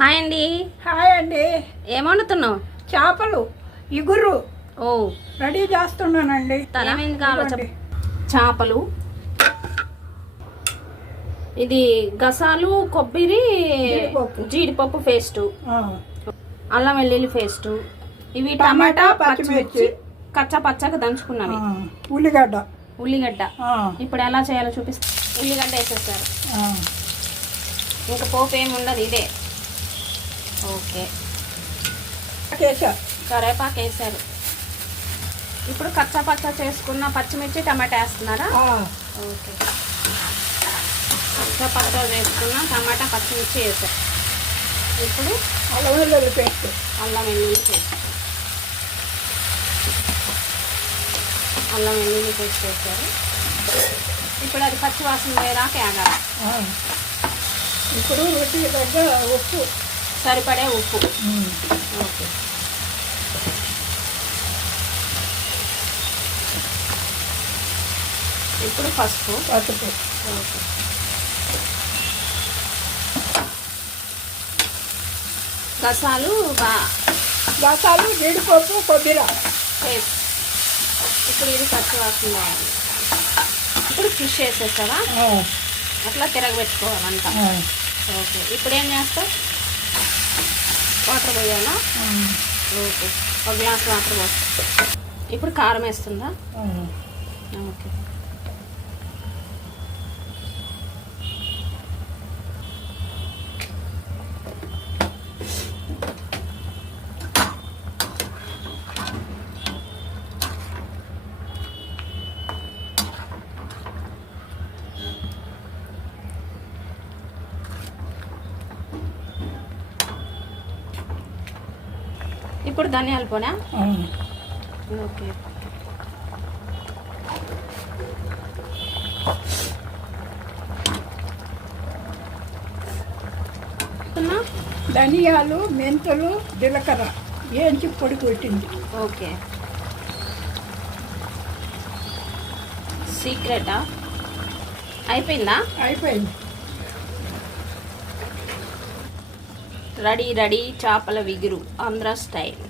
Hi అండి. Hi అండి. ఏం వండుతున్నావు? చేపలు ఇగురు ఓ రెడీ చేస్తున్నానండి. ఏమేమి కావాలి? చేపలు, ఇది గసాలు, కొబ్బరి, జీడిపప్పు పేస్టు, అల్లం వెల్లుల్లి పేస్టు, ఇవి టమాటా, పచ్చిమిర్చి కచ్చా పచ్చగా దంచుకున్నవి, ఉల్లిగడ్డ. ఇప్పుడు ఎలా చేయాలో చూపిస్తా. ఉల్లిగడ్డ వేసేస్తారు, ఇంకా పోపు ఏమి ఉండదు, ఇదే. ఓకే, కరేపాకు వేసారు. ఇప్పుడు కచ్చా పచ్చా చేసుకున్న పచ్చిమిర్చి టమాటా వేస్తున్నారా? ఓకే, కచ్చా పచ్చా వేసుకున్న టమాటా పచ్చిమిర్చి వేసారు. ఇప్పుడు అల్లం వెల్లుల్లి పేస్ట్ వేసారు. ఇప్పుడు అది పచ్చి వాసన పోయేదాకా ఆగాలి. ఇప్పుడు రుచికి తగ్గ ఉప్పు, సరిపడే ఉప్పు. ఓకే, ఇప్పుడు పసుపు. ఓకే, గసాలు, జీడిపప్పు, కొబ్బరి పేస్ట్. ఇప్పుడు ఇది పచ్చి వాసన పోవాలి. ఇప్పుడు ఫిష్ వేసేస్తావా? అట్లా తిరగబెట్టుకోవాలంట. ఓకే, ఇప్పుడు ఏం చేస్తావు? వాటర్ పోయాలా? ఓకే, ఒక గ్లాస్ వాటర్ పోస్తా. ఇప్పుడు కారం వేస్తుందా? ఓకే, ఇప్పుడు ధనియాల పొడా. ఓకే, ధనియాలు, మెంతులు, జీలకర్ర ఏంచి పొడి కొట్టింది. ఓకే, సీక్రెటా? అయిపోయిందా? అయిపోయింది. రెడీ చేపల విగురు ఆంధ్ర స్టైల్.